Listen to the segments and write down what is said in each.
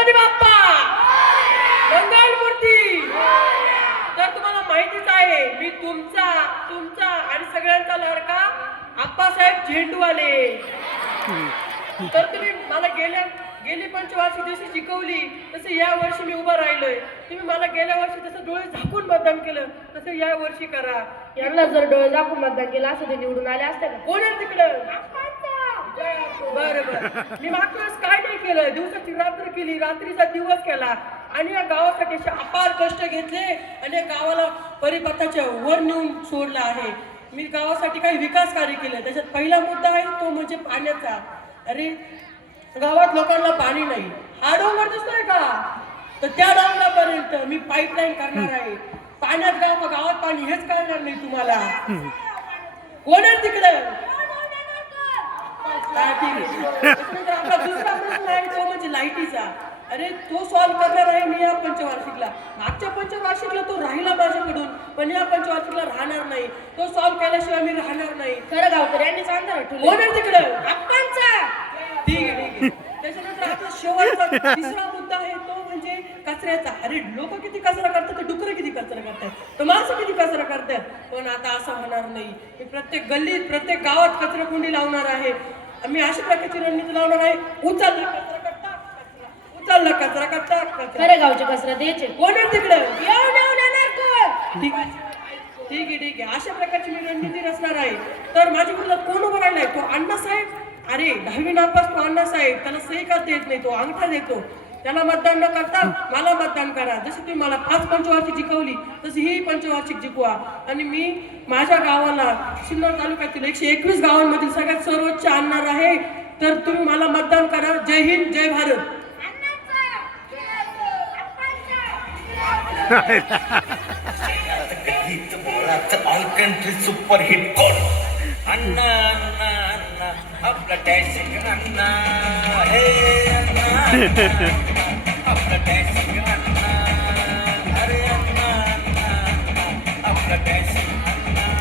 गणपती बाप्पा मंगलमूर्ती. तर तुम्हाला माहितीच आहे मी तुमचा आणि सगळ्यांचा लाडका आप्पासाहेब झेंडूवाले. तर तुम्ही मला गेली पंचवार्षिक जशी शिकवली तसे या वर्षी मी उभं राहिलोय. तुम्ही मला गेल्या वर्षी जसं डोळे झाकून मतदान केलं तसं या वर्षी करा. यांना जर डोळे झाकून मतदान केलं असं ते निवडून आले असते का? कोण आहे तिकडं? बरोबर. मी मागच्या वेळेस काय नाही केलं, दिवसाची रात्र केली, रात्रीचा दिवस केला आणि या गावासाठी असे अपार कष्ट घेतले आणि या गावाला परिपथाच्या वर नेऊन सोडलं आहे. मी गावासाठी काही विकास कार्य केलं. त्याच्यात पहिला मुद्दा आहे तो म्हणजे पाण्याचा. अरे गावात लोकांना पाणी नाही. हा डोंगर दिसतोय का? तर त्या डोंगरापर्यंत मी पाईपलाईन करणार आहे. पाण्यात गावात पाणी हेच कळणार नाही तुम्हाला. कोण आहे तिकडं? आपला दुसरा प्रश्न आहे तो म्हणजे लाईटीचा. अरे तो सॉल्व्ह करणार आहे मी या पंचवार्षिकला. मागच्या पंचवार्षिकला तो राहिला माझ्याकडून पण या पंचवार्षिकला राहणार नाही. तो सॉल्व्ह केल्याशिवाय मी राहणार नाही. खरं गावकऱ्यांनी अंधार ठेवलं. कोण आहे तिकडं? आप्पांचा. ठीक आहे. त्याच्यानंतर आपला शेवटचा तिसरा मुद्दा आहे तो म्हणजे कचऱ्याचा. अरे लोक किती कचरा करतात, ते डुकरं किती कचरा करतात, तर माणसं किती कचरा करतात. पण आता असं होणार नाही. मी प्रत्येक गल्लीत प्रत्येक गावात कचरा कुंडी लावणार आहे. आम्ही अशा प्रकारची रणनीती लावणार आहे. उचलला कचरा करता उचलला कचरा करता. खरं गावचे कचरा द्यायचे. कोण आहे तिकडं? कोण? ठीक आहे. अशा प्रकारची मी रणनीती रचणार आहे. तर माझ्या विरोधात कोण उभं राहिलाय? तो अण्णासाहेब. अरे 10वी नापास तो अण्णासाहेब. त्याला सही करता येत नाही, तो अंगठा देतो. त्याला मतदान न करता मला मतदान करा. जशी तुम्ही मला 5 पंचवार्षिक जिंकवली तशी ही पंचवार्षिक जिंकवा. आणि मी माझ्या गावाला सिन्नर तालुक्यातील 121 गावांमधील सगळ्यात सर्वोच्च आणणार आहे. तर तुम्ही मला मतदान करा. जय हिंद, जय Bharat. All country super hit कोण? अण्णा अण्णा अण्णा आपला टॅक्सिंग अण्णा. हे अण्णा आपला टॅक्सिंग अण्णा. अरे अण्णा अण्णा आपला टॅक्सिंग अण्णा.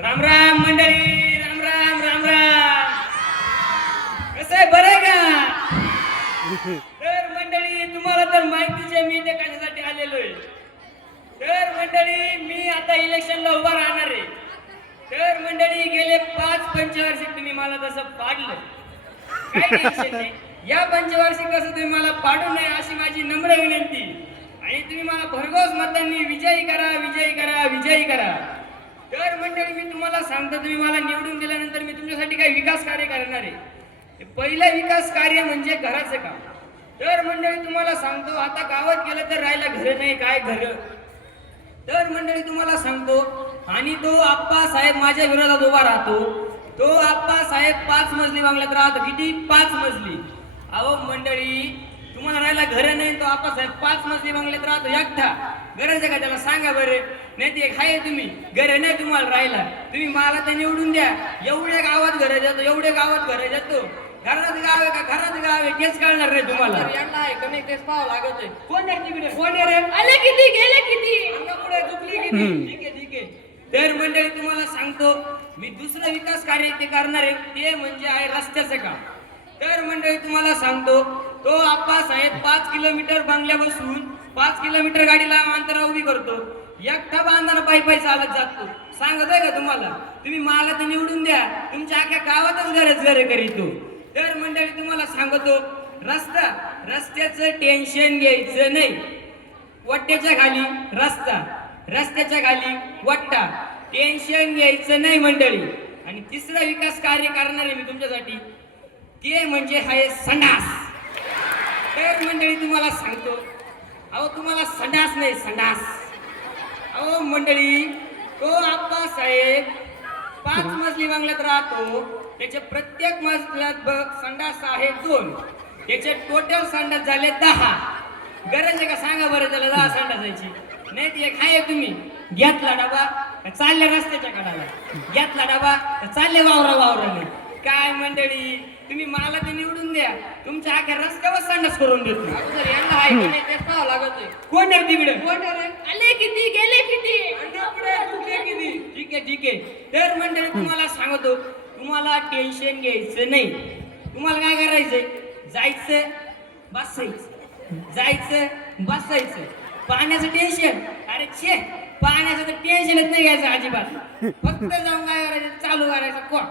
राम राम मंडळी. राम राम राम राम. कसं आहे, बरं आहे का? तर मंडळी तुम्हाला तर माहितीच आहे मी इथे कशासाठी आलेलो आहे. तर मंडळी मी आता इलेक्शनला उभा राहणार आहे. तर मंडळी गेले 5 पंचवार्षिक तुम्ही मला तसं पाडलं. काय टेन्शन नाही. या पंचवार्षिक कसं तुम्ही मला पाडू नये अशी माझी नम्र विनंती. आणि तुम्ही मला भरघोस मतांनी विजयी करा, विजयी करा, विजयी करा. तर मंडळी मी तुम्हाला सांगतो, तुम्ही मला निवडून दिल्यानंतर मी तुमच्यासाठी काही विकास कार्य करणार आहे. पहिलं विकास कार्य म्हणजे घराचं काम. तर मंडळी तुम्हाला सांगतो, आता गावात गेलं तर राहायला घर नाही, काय घर. तर मंडळी तुम्हाला सांगतो, आणि तो आप्पा साहेब माझ्या विरोधात उभा राहतो. तो आप्पा साहेब 5 मजली बंगल्यात राहतो. किती? 5 मजली. अहो मंडळी तुम्हाला राहायला घर नाही, तो आप्पा साहेब 5 मजली बंगल्यात राहतो एकटा. गरज आहे का त्याला? सांगा बरं. नाही ते आहे तुम्ही घर नाही तुम्हाला राहायला. तुम्ही मला तर निवडून द्या. एवढ्या गावात घर जातो, एवढ्या गावात घर जातो. घरात गाव आहे का घरात गाव आहे तेच कळणार नाही तुम्हाला. यांना आहे का नाही तेच पाहावं लागत आहे. कोण आहे तिकडे? कोण आहे रे? आले किती गेले किती? अंगापुढे चुकली किती? ठीक आहे. तर मंडळी तुम्हाला सांगतो, मी दुसरं विकास कार्य ते करणार आहे. ते म्हणजे आहे रस्त्याचं काम. तर मंडळी तुम्हाला सांगतो, तो आप्पा साहेब 5 किलोमीटर बंगल्या बसून 5 किलोमीटर गाडीला अंतरा उभी करतो. एकटा बांधाना पायी चालत जातो. सांगतोय का तुम्हाला? तुम्ही मला ते निवडून द्या. तुमच्या अख्ख्या गावातच घर करीतो. तर मंडळी तुम्हाला सांगतो, रस्त्याचं टेन्शन घ्यायचं नाही. वट्ट्याच्या खाली रस्ता, रस्त्याच्या खाली वट्टा. टेन्शन घ्यायचं नाही मंडळी. आणि तिसरं विकास कार्य करणार आहे मी तुमच्यासाठी, ते म्हणजे आहे संडास. तर मंडळी तुम्हाला सांगतो, अहो तुम्हाला संडास नाही, संडास. अहो मंडळी तो आप्पा साहेब 5 मजली बंगल्यात राहतो. त्याच्या प्रत्येक मजल्यात संडास आहे 2. त्याचे टोटल संडास झाले 10. गरज आहे का? सांगा बरं त्याला 10 संडास जायची. नाही ते काय तुम्ही घेतला डबा चालल्या रस्त्याच्या कडाला, घेतला डबा चालले वावराने. काय मंडळी तुम्ही मला ते निवडून द्या. तुमच्या अख्या रस्त्यावर संडास करून देतो. यांना आहे का नाही तेच पाहावं लागत आहे. कोण आहे तिकडे? कोण आहे रे? आले किती गेले किती? अंगापुढे चुकली किती? ठीक ठीक आहे. तर मंडळी तुम्हाला सांगतो, तुम्हाला टेन्शन घ्यायचं नाही. तुम्हाला काय करायचंय? जायचं बसायचं, जायचं बसायचं. पाण्याचं टेन्शन, अरे छे, पाण्याचं तर टेन्शनच नाही घ्यायचं अजिबात. फक्त जाऊन काय करायचं? चालू करायचं कोण.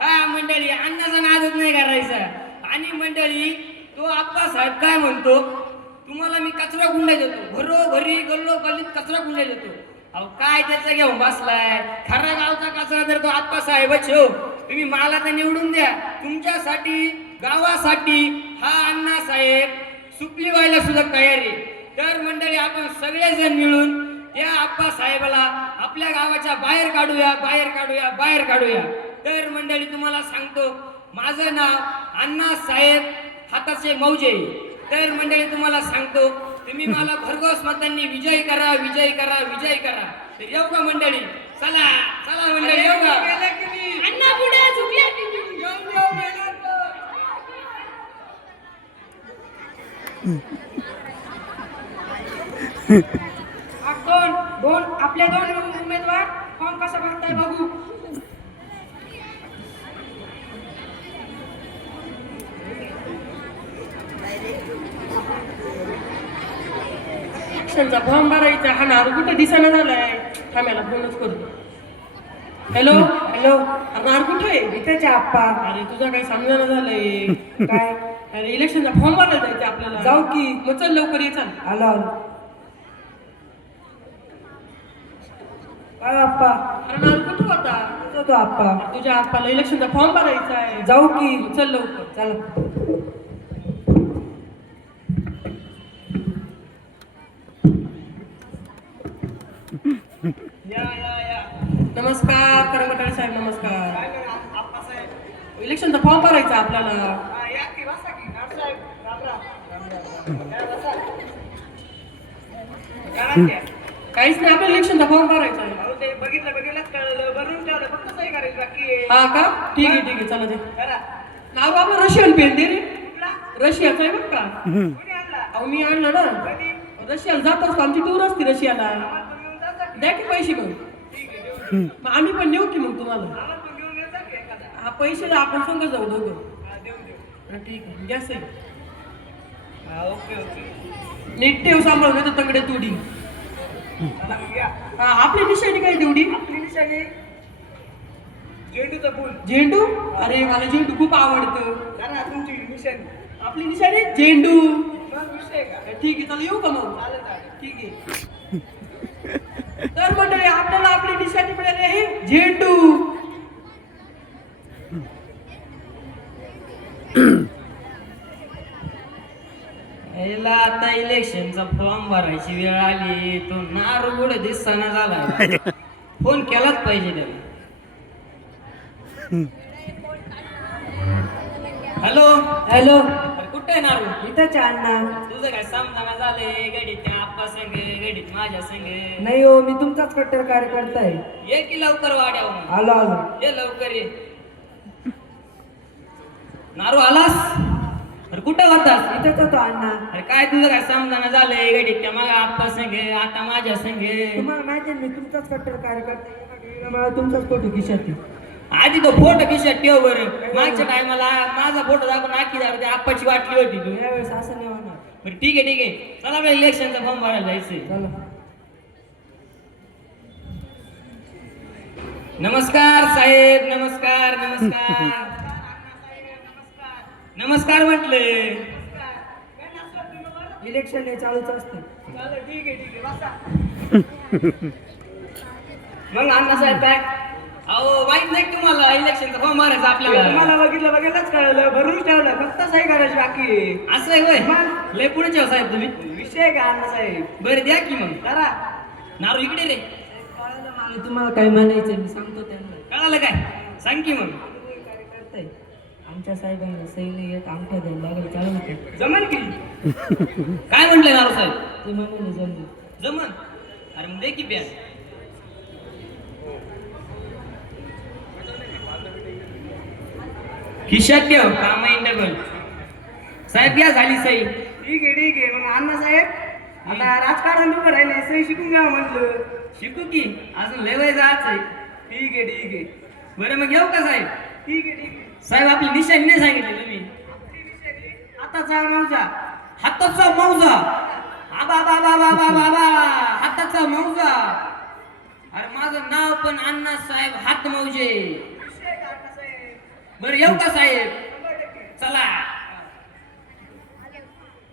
हा मंडळी, अन्नाचा नादच नाही करायचा. आणि मंडळी तो आप्पासाहेब काय म्हणतो, तुम्हाला मी कचरा गुंडा देतो, घरोघरी गल्लो गल्लीत कचरा गुंडा देतो. अहो काय त्याचा घेऊन बसलाय? खरा गावचा कचरा तर तो आप्पासाहेबच हो. तुम्ही मला तर निवडून द्या. तुमच्यासाठी, गावासाठी हा अण्णासाहेब सुपली व्हायला सुद्धा तयार आहे. तर मंडळी आपण सगळेजण मिळून त्या आप्पासाहेबाला आपल्या गावाच्या बाहेर काढूया, बाहेर काढूया, बाहेर काढूया. तर मंडळी तुम्हाला सांगतो, माझं नाव अण्णासाहेब हाताचे मौजे. तर मंडळी तुम्हाला सांगतो, तुम्ही मला भरघोस मतांनी विजयी करा, विजयी करा, विजयी करा. तर येऊ का मंडळी? चला चला मंडळी, येऊ का? अण्णा पुढे झुकले की मी. दोन आपले दोन उमेदवार फॉर्म कसा भरताय बघू. इलेक्शनचा फॉर्म भरायचा. हा नारू कुठे दिसाना झालाय. थांब्याला फोनच करतो. हॅलो हॅलो, नारू कुठे आहे? इथेच आप्पा. अरे तुझा काही समजायला झालंय. काय? अरे इलेक्शनचा फॉर्म भरायला जायचं आपल्याला. जाऊ की. मग चल लवकर ये, चल. आलो आलो. काय आप्पा? अरे नारू कुठे होता? तो आप्पा. तुझ्या आप्पाला इलेक्शनचा फॉर्म भरायचा आहे. जाऊ की. चल लवकर. चला. नमस्कार करमटाळे साहेब, नमस्कार. इलेक्शनचा फॉर्म भरायचा आपल्याला. काहीच नाही, आपल्याला इलेक्शनचा फॉर्म भरायचा आहे. हा का? ठीक आहे ठीक आहे, चला दे. नाव आपलं रशियन पेन दे रे. रशियाचा आहे बघ का. अहो मी आणलं ना. रशियाला जात असतो, आमची टूर असते रशियाला. द्या की पैसे मग. मग आम्ही पण नेऊ की मग तुम्हाला. हा पैसे आपण संग जाऊ दोघं. हा, ठीक आहे, गॅस आहे. नीट ठेव, सांभाळून नाही तर तंगडे तुडी. हा, आपली निशाणी काय तेवढी? झेंडू. अरे मला झेंडू खूप आवडतं. आपली निशाणी झेंडू. ठीक आहे, चला येऊ का मग? ठीक आहे. तर मंडळी आपल्याला आपली निशाणी मिळाली आहे झेंडू. याला आता इलेक्शनचा फॉर्म भरायची वेळ आली. तो नारू कुठे दिसताना झाला. फोन केलाच पाहिजे त्याला. Hello hello. कुठे आहे नारू? इथेच अण्णा. तुझं काय समजाना झालंय? गडीत त्या आप्पा संग, गडीत माझ्या संग. नाही हो, मी तुमचाच कट्टर कार्यकर्ता आहे. ये की लवकर वाड्यावर. आलो आलो. ये लवकर ये. नारू आलास? अरे कुठं होतास? इथेच होतो अण्णा. अरे काय तुझं काय समजाना झालंय? गडीत त्या मग आप्पा संग, आता माझ्या संग. तुम्हाला माहिती आहे, मी तुमचाच कट्टर कार्यकर्ता आहे. मला तुमचाच फोटो खिशात आहे. आधी तो फोटो खिशात ठेव बरं. मागच्या टायमाला माझा फोटो दाखवून आखी झाला, त्या आप्पाची वाटली होती तू. यावेळेस असं नाही होणार. बरं ठीक आहे ठीक आहे, चला आपल्या इलेक्शनचा फॉर्म भरायला जायचंय. चला. नमस्कार साहेब, नमस्कार नमस्कार. नमस्कार म्हटले. इलेक्शन हे चालूच असते. मग अण्णासाहेब काय? अहो माहित नाही तुम्हाला इलेक्शनचा फॉर्म भरायचा आपल्याला? बघितलंच कळलं, भरून ठेवलं, फक्त सही करायची बाकी. असं आहे होय? लय पुढेच हो साहेब तुम्ही. विषय का अण्णा साहेब? बरं द्या की मग. करा. नारू इकडे रे. मला तुम्हाला काय म्हणायचं मी सांगतो त्यांना. कळालं काय? सांग की मग. कार्यकर्ता आहे. आमच्या साहेबांना सही नाही येत, अंगठा द्यायला लागेल, चालू होते. जमन की? काय म्हटलंय नारू साहेब? ते म्हणाले जमलं. जमन? अरे मग दे की प्या. खिशात ठेव, काम डबल. साहेब या झाली सही. ठीक आहे. मग अण्णा साहेब आता राजकारण उभं राहिले, सही शिकून घ्या म्हटलं. शिकू की? अजून लय वय जायचंय. ठीक आहे ठीक आहे. बरं मग येऊ का साहेब? ठीक आहे ठीक आहे. साहेब आपली निशाणी नाही सांगितली तुम्ही. हाताचा मौजा. हाताचा मौजा. आबा बाबा बाबा बाबा हाताचा मौजा. अरे माझं नाव पण अण्णा साहेब हात मौजे. बरं येऊ का साहेब? चला.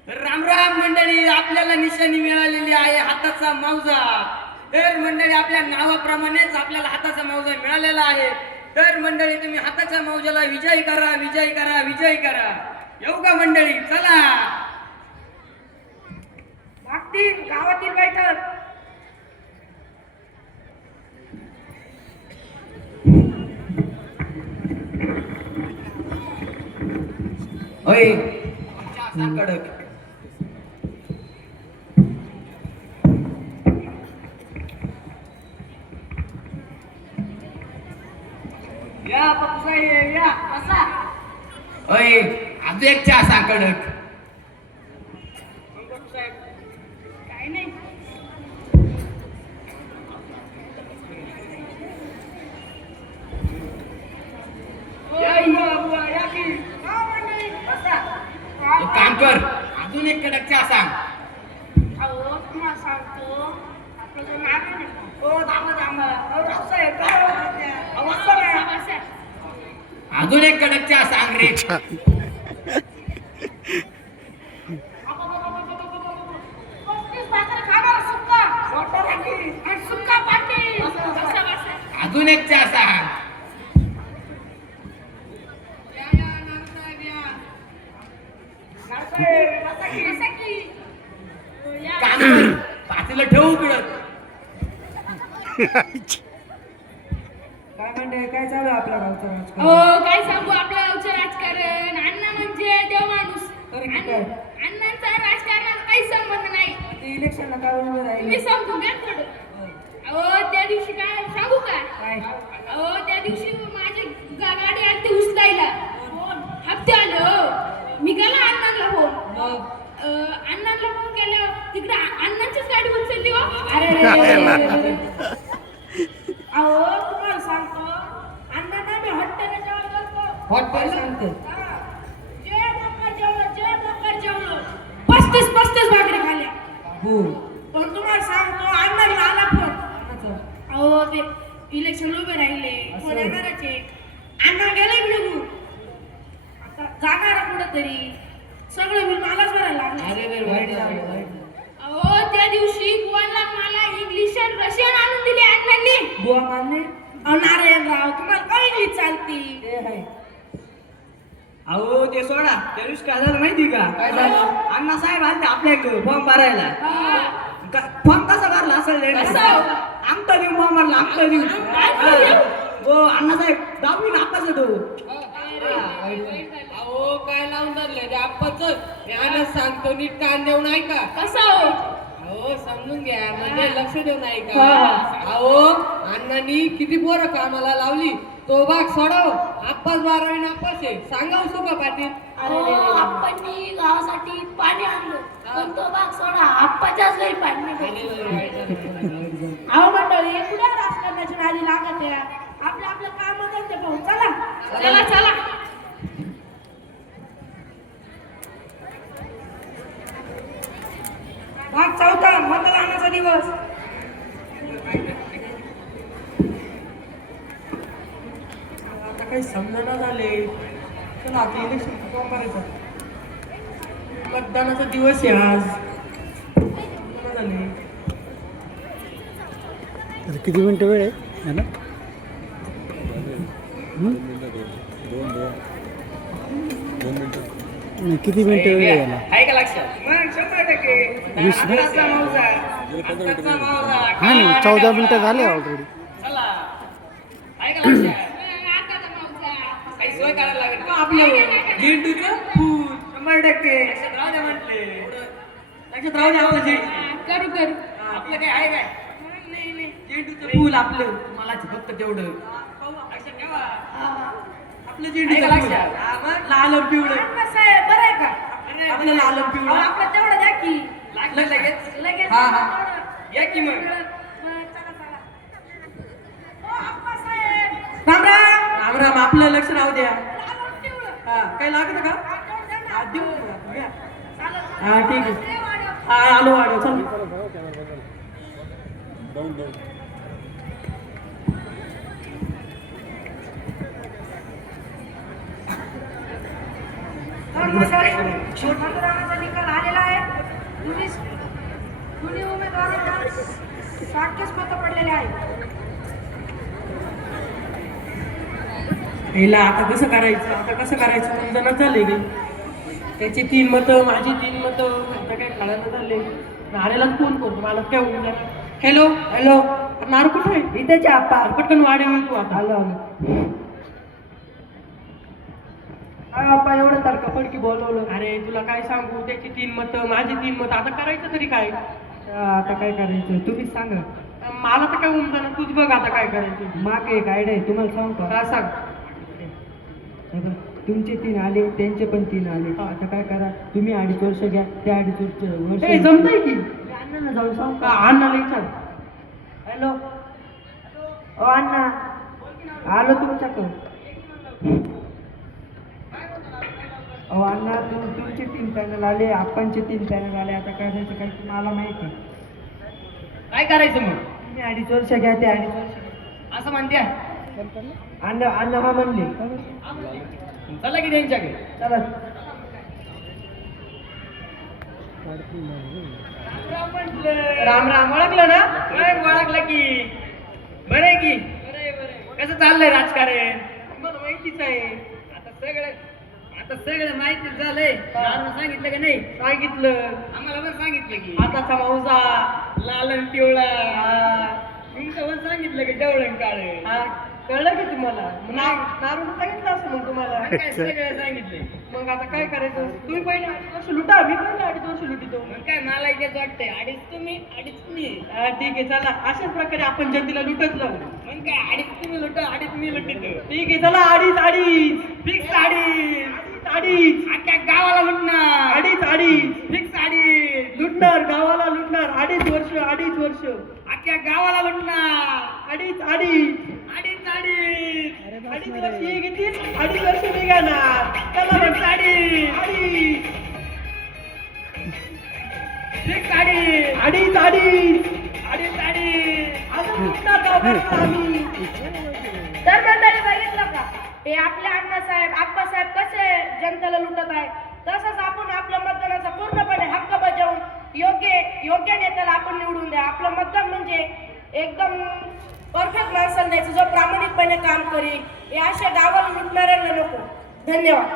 तर राम राम मंडळी, आपल्याला निशाणी मिळालेली आहे हाताचा मौजा. तर मंडळी आपल्या नावाप्रमाणेच आपल्याला हाताचा मौजा मिळालेला आहे. तर मंडळी तुम्ही हाताच्या मौजाला विजयी करा, विजयी करा, विजयी करा. येऊ का मंडळी? चला. मागतील गावातील बैठक. होय कडक. या पक्षाई या बसा. होय अजून एक चहा सांग कडक. काय नाही. या की. बसा. एक काम कर, अजून एक कडक चहा सांग. अहो तुम्हाला सांगतो आपलं जो नाव आहे ना. हो थांबा थांबा. अहो रावसाहेब काय होतं? अहो बसा ना. अजून एक कडक चहा सांग रे. अजून एक चहा सांग. काम कर, पातेलं ठेवू इकडं. काय म्हणते, काय चालू आहे आपल्या गावचं राजकारण? हो काय सांगू आपल्या गावचं राजकारण. अण्णा म्हणजे देव माणूस. तर की काय? अण्णांचा राजकारणात काही संबंध नाही. ते इलेक्शनला काय उभं तुम्ही राहिले? समजून घ्या थोडं. अहो त्या दिवशी काय सांगू का? काय? अहो त्या दिवशी माझी गाडी आली ती उचलायला. हप्ते आलं हो. मी गेला अण्णांना फोन. मग अण्णांना फोन केल्यावर तिकडे अण्णांचीच गाडी उचलली हो. अरे अहो तुम्हाला सांगतो अण्णांना मी हट्टाने जेवायला गेलतो. हॉट काय सांगते? जे मोकर जेवलो 35 भाकरी खाल्ल्या. हो. पण तुम्हाला सांगतो अण्णांना आला फोन. कोणाचं? अहो ते इलेक्शन उभे राहिले असं. कोण येणारचे. अण्णा गेले निघून. आता जाणार कुठंतरी. सगळं बिल मलाच भरायला लागलं. अरे रे वाईट झालं, वाईट झालं. अहो त्या दिवशी बुवांना मला इंग्लिश आणि रशियन आणून दिले अण्णांनी. बुवा मान्य? अहो नारायणराव तुम्हाला काय इंग्लिश चालती. ते आहे. अहो ते सोडा. त्या दिवशी काय झालं माहिती का? काय झालं? अण्णा साहेब आले आपल्या इकडे फॉर्म भरायला. हा. फॉर्म कसा भरला असेल रे? कसा? आमचा देऊ फॉर्म भरला, आमचा देऊ. आमचा देऊ? हो अण्णा साहेब 10वी नापास आहे तो. अहो काय लावून धरलंय ते आप्पाचं. मी आनंद सांगतो नीट कान देऊन ऐका. कसा हो? अहो समजून घ्या म्हणजे लक्ष देऊन ऐका. हा. अहो अण्णांनी किती पोरं कामाला लावली. तो भाग सोडाव. आप्पाच 12वी नापास आहे. सांगा उसो का पाटील. आप्पांनी गावासाठी पाणी आणलं पण तो भाग सोडा आप्पाच्याच घरी पाणी नाही. अहो मंडळी कुठे राजकारणाची नादी लागत आहे. आपलं आपलं काम करते भाऊ. चला चला चला. भाग 4 मतदानाचा दिवस. आता काही समजना झाले. चला आता इलेक्शन फॉर्म करायचं. मतदानाचा दिवस आहे आज. समजना झाले. तर किती मिनटं वेळ आहे ना? नाही, किती मिनटं वेळ आहे ना? आहे का लक्षात? मग 100%. वीस मिनिट? हाताचा मौजा. हाताचा मौजा. हा ना, 14 मिनटं झाले ऑलरेडी. चला. आहे का लक्षात? आताचा मावसा. काही सोय करायला लागेल का? आपलं झेंडूचं फूल 100%. लक्षात राहू द्या म्हटले. लक्षात राहू द्या आपलं झेंडू. करू करू. आपलं काय आहे काय? नाही नाही. झेंडूचं फूल आपलं. मला फक्त तेवढं लक्षात ठेवा. आपलं आहे झेंडूचं का फूल. लक्षात? हा, मग लाल आणि पिवळं. अण्णा साहेब बरं आहे का? आपलं लाल आणि पिवळं. आपलं तेवढं द्या की. लागलं लगेच. लगेच हा, हा. तेवढं. या की मग. चला चला. हो, आप्पा साहेब. राम आपलं लक्ष राहू द्या. हा काय लागत का? हा देऊ घ्या. हा ठीक आहे. हा आलो आलो चल. मतदानाचा निकाल आलेला आहे. दोन्ही उमेदवारांना 60 मतं पडलेले आहेत. हिला आता कसं करायचं समजणं झाले गे. त्याची 3 मतं माझी 3 मतं आता काय कळायला झाले. नारेलाच फोन करतो मला काय होऊन जाणार. हॅलो हॅलो नारू कुठे आहे? इथेच आप्पा. पटकन वाढेल तू आता. आलो आलो. काय आप्पा एवढं तर्कफडकी बोलवलं? अरे तुला काय सांगू त्याची 3 मतं माझी 3 मतं आता करायचं तरी काय? आता काय करायचं तुम्हीच सांगा. मला तर काय होऊन जाणार तूच बघ आता काय करायचं. माग एक आयडिया आहे तुम्हाला सांगू का? काय सांग. हे बघ, तुमचे 3 आले त्यांचे पण 3 आले. आता काय करा तुम्ही 2.5 वर्ष घ्या त्या 2.5 वर्ष हे जमतंय की अण्णांना जाऊन सांगू का का? अण्णाला विचार. हॅलो ओ अण्णा आलो तुमच्याकडं. अहो अण्णा तुमचे 3 पॅनल आले आप्पांचे 3 पॅनल आले. आता काय करायचं काय मला माहिती. काय करायचं मग? तुम्ही 2.5 वर्ष घ्या ते 2.5 वर्ष. असं म्हणत्या. अण्णा अण्णा हा म्हणले. चला की त्यांच्याकडे. चला राम राम ओळखलं ना? काय ओळखलं की बरं आहे की कसं चाललंय राजकारण? मला माहितीच आहे. आता सगळं माहिती झालंय. नारून सांगितलं का नाही? सांगितलं आम्हाला पण सांगितलं की हाताचा मावजा. लालन पिवळा. हा, तुमचं पण सांगितलं की डवळण काळ. हा, कळलं की तुम्हाला? नारून सांगितलं असं मग तुम्हाला. काय सगळं सांगितलंय. मग आता काय करायचं? तुम्ही पहिले 2.5 वर्ष लुटा मी पहिले 2.5 वर्ष लुटितो. मग काय मला इथेच वाटतंय अडीच तुम्ही हा, ठीक आहे चला अशाच प्रकारे आपण जनतेला लुटत जाऊ. मग काय अडीच तुम्ही लुटा अडीच मी लुटितो. ठीक आहे चला अडीच फिक्स अडीच. अडीच अख्ख्या गावाला लुटणार. अडीच फिक्स अडीच. लुटणार गावाला लुटणार 2.5 वर्ष अख्ख्या गावाला लुटणार. अडीच अडीच वर्ष हे घेतील 2.5 वर्ष निघाणार. चला फिक्स मग. अडीच. फिक्स अडीच. अडीच अजून लुटणार गावकऱ्यांना आम्ही. तर मंडळी बघितलं का हे आपले अण्णासाहेब आप्पासाहेब कसे जनतेला लुटत आहे. तसंच आपण आपल्या मतदानाचा पूर्णपणे हक्क बजावून योग्य नेत्याला आपण निवडून द्या. आपलं मतदान म्हणजे एकदम परफेक्ट माणसाला द्यायचं जो प्रामाणिकपणे काम करेल. हे अशा गावाला लुटणाऱ्यांना नको. धन्यवाद.